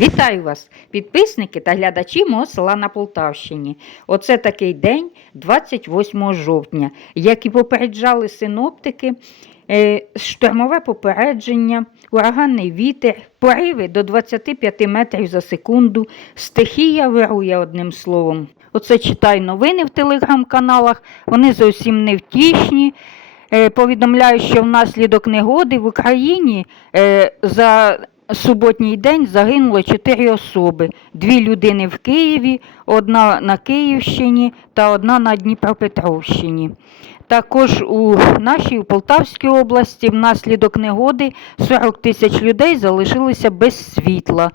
Вітаю вас, підписники та глядачі мого села на Полтавщині. Оце такий день, 28 жовтня. Як і попереджали синоптики, е, штормове попередження, ураганний вітер, пориви до 25 метрів за секунду, стихія вирує одним словом. Оце читаю новини в телеграм-каналах, вони зовсім невтішні. Е, Повідомляю, що внаслідок негоди в Україні е, за суботній день загинуло чотири особи: дві людини в Києві, одна на Київщині та одна на Дніпропетровщині. Також у нашій у Полтавській області внаслідок негоди 40 тисяч людей залишилися без світла.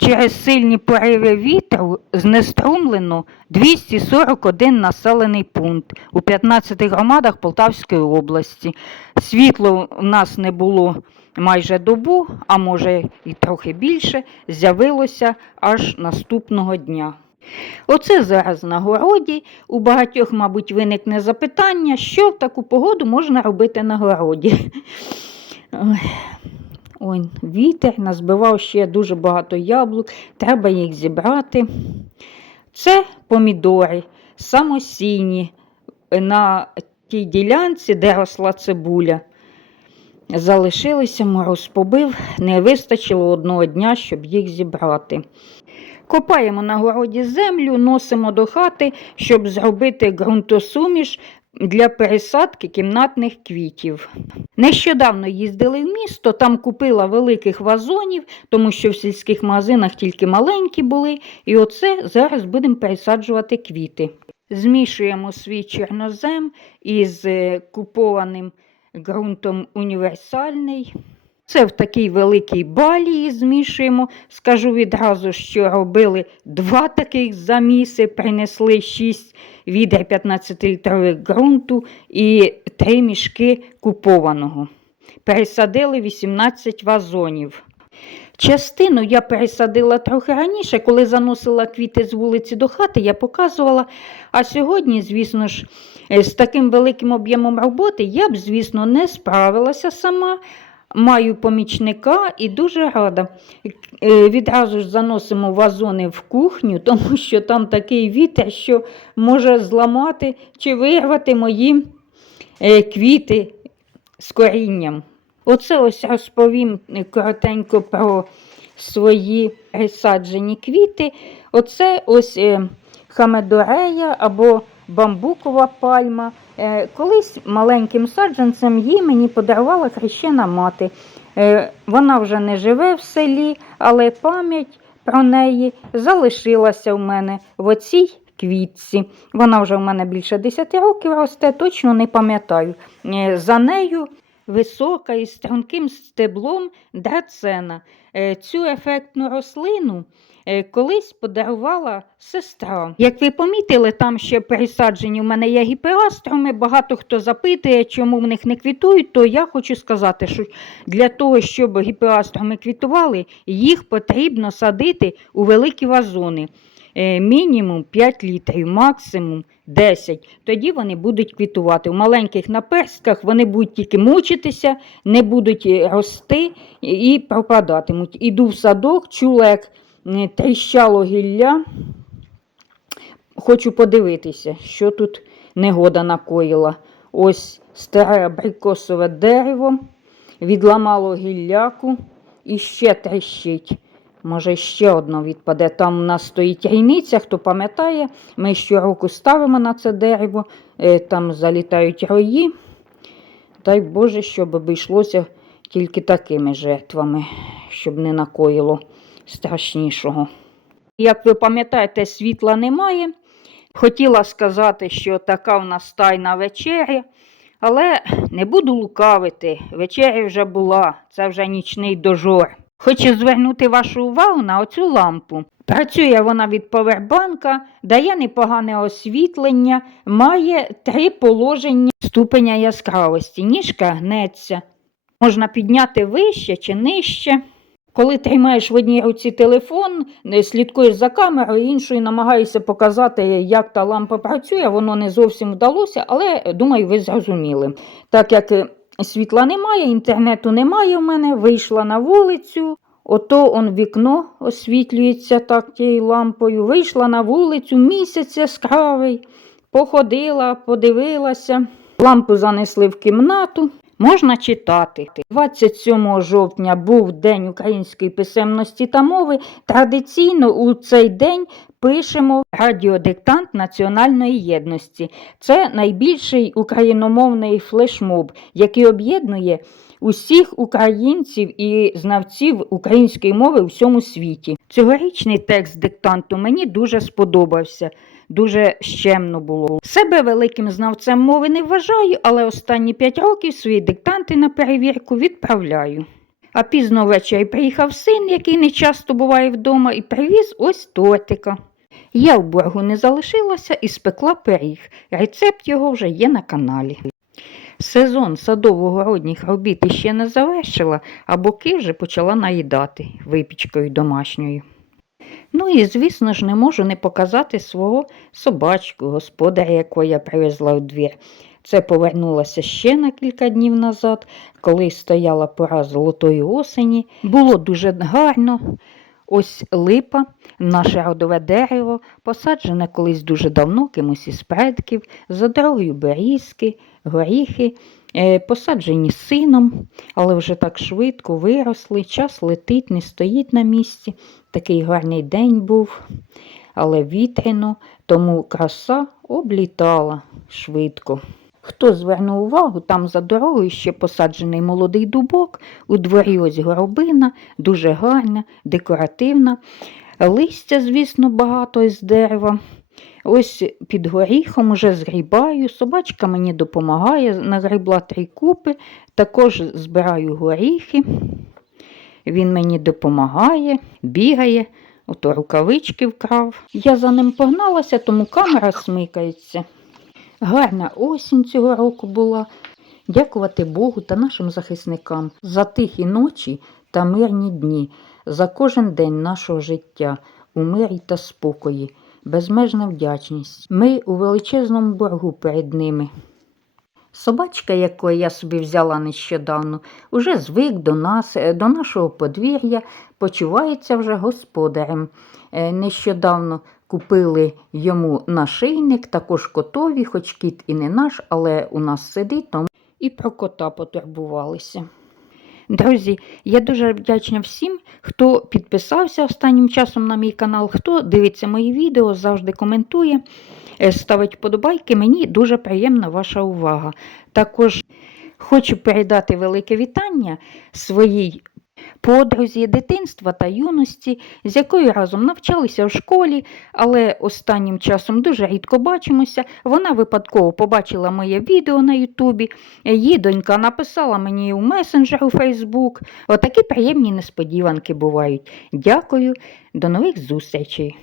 Через сильні пориви вітру знеструмлено 241 населений пункт у 15 громадах Полтавської області. Світло в нас не було майже добу, а може і трохи більше, з'явилося аж наступного дня. Оце зараз на городі. У багатьох, мабуть, виникне запитання, що в таку погоду можна робити на городі. Ой. Ой, вітер назбивав ще дуже багато яблук, треба їх зібрати. Це помідори самосійні на тій ділянці, де росла цибуля. Залишилися, мороз побив, не вистачило одного дня, щоб їх зібрати. Копаємо на городі землю, носимо до хати, щоб зробити ґрунтосуміш для пересадки кімнатних квітів. Нещодавно їздили в місто, там купила великих вазонів, тому що в сільських магазинах тільки маленькі були. І оце зараз будемо пересаджувати квіти. Змішуємо свій чорнозем із е, купованим ґрунтом універсальний. Це в такій великій балії змішуємо. Скажу відразу, що робили два таких заміси, принесли 6 відер 15-літрових ґрунту і 3 мішки купованого. Пересадили 18 вазонів. Частину я пересадила трохи раніше, коли заносила квіти з вулиці до хати, я показувала. А сьогодні, звісно ж, з таким великим об'ємом роботи я б, звісно, не справилася сама. Маю помічника і дуже рада. Е, Відразу ж заносимо вазони в кухню, тому що там такий вітер, що може зламати чи вирвати мої е, квіти з корінням. Оце ось розповім е, коротенько про свої присаджені квіти. Оце ось хамедорея або бамбукова пальма. Е, Колись маленьким саджанцем її мені подарувала хрещена мати. Е, Вона вже не живе в селі, але пам'ять про неї залишилася в мене в оцій квітці. Вона вже в мене більше 10 років росте, точно не пам'ятаю. Е, За нею висока і струнким стеблом драцена. Е, Цю ефектну рослину е, колись подарувала сестра. Як ви помітили, там ще пересаджені в мене є гіперастроми. Багато хто запитує, чому в них не квітують, то я хочу сказати, що для того, щоб гіперастроми квітували, їх потрібно садити у великі вазони. Е, Мінімум 5 літрів, максимум 10. Тоді вони будуть квітувати. У маленьких наперстках вони будуть тільки мучитися, не будуть е, рости і пропадатимуть. Іду в садок, е, тріщало гілля. Хочу подивитися, що тут негода накоїла. Ось старе абрикосове дерево, відламало гілляку і ще тріщить. Може, ще одно відпаде. Там у нас стоїть рійниця, хто пам'ятає, ми щороку ставимо на це дерево, е, там залітають рої. Дай Боже, щоб обійшлося тільки такими жертвами, щоб не накоїло страшнішого. Як ви пам'ятаєте, світла немає. Хотіла сказати, що така в нас тайна вечеря, але не буду лукавити. Вечеря вже була, це вже нічний дожор. Хочу звернути вашу увагу на оцю лампу. Працює вона від повербанка, дає непогане освітлення, має три положення ступеня яскравості. Ніжка гнеться. Можна підняти вище чи нижче. Коли тримаєш в одній руці телефон, слідкуєш за камерою, іншою намагаєшся показати, як та лампа працює, воно не зовсім вдалося, але думаю, ви зрозуміли. Так як е, світла немає, інтернету немає в мене, вийшла на вулицю. Ото он вікно освітлюється так тією лампою. Вийшла на вулицю місяць яскравий, походила, подивилася. Лампу занесли в кімнату. Можна читати. 27 жовтня був День української писемності та мови. Традиційно у цей день пишемо радіодиктант національної єдності. Це найбільший україномовний флешмоб, який об'єднує усіх українців і знавців української мови у всьому світі. Цьогорічний текст диктанту мені дуже сподобався. Дуже щемно було. Себе великим знавцем мови не вважаю, але останні п'ять років свої диктанти на перевірку відправляю. А пізно ввечері приїхав син, який не часто буває вдома, і привіз ось тортика. Я в боргу не залишилася і спекла пиріг. Рецепт його вже є на каналі. Сезон садово-городніх робіт іще не завершила, а боки вже почала наїдати випічкою домашньою. Ну і, звісно ж, не можу не показати свого собачку, господаря, якого я привезла у двір. Це повернулося ще на кілька днів назад, коли стояла пора золотої осені. Було дуже гарно. Ось липа, наше родове дерево, посаджене колись дуже давно кимось із предків, за дорогою берізки, горіхи, е, посаджені сином, але вже так швидко виросли, час летить, не стоїть на місці. Такий гарний день був, але вітряно, тому краса облітала швидко. Хто звернув увагу, там за дорогою ще посаджений молодий дубок, у дворі ось горобина, дуже гарна, декоративна. Листя, звісно, багато із дерева. Ось під горіхом уже згрібаю, собачка мені допомагає, нагребла три купи, також збираю горіхи. Він мені допомагає, бігає, ото рукавички вкрав. Я за ним погналася, тому камера смикається. Гарна осінь цього року була. Дякувати Богу та нашим захисникам за тихі ночі та мирні дні, за кожен день нашого життя у мирі та спокої, безмежна вдячність. Ми у величезному боргу перед ними. Собачка, яку я собі взяла нещодавно, уже звик до нас, е, до нашого подвір'я, почувається вже господарем. Е, Нещодавно купили йому нашийник, також котові, хоч кіт і не наш, але у нас сидить, тому і про кота потурбувалися. Друзі, я дуже вдячна всім, хто підписався останнім часом на мій канал, хто дивиться мої відео, завжди коментує, е, ставить вподобайки. Мені дуже приємна ваша увага. Також хочу передати велике вітання своїй подрузі дитинства та юності, з якою разом навчалися в школі, але останнім часом дуже рідко бачимося. Вона випадково побачила моє відео на Ютубі. Її донька написала мені у месенджер у Фейсбук. Отакі приємні несподіванки бувають. Дякую, до нових зустрічей.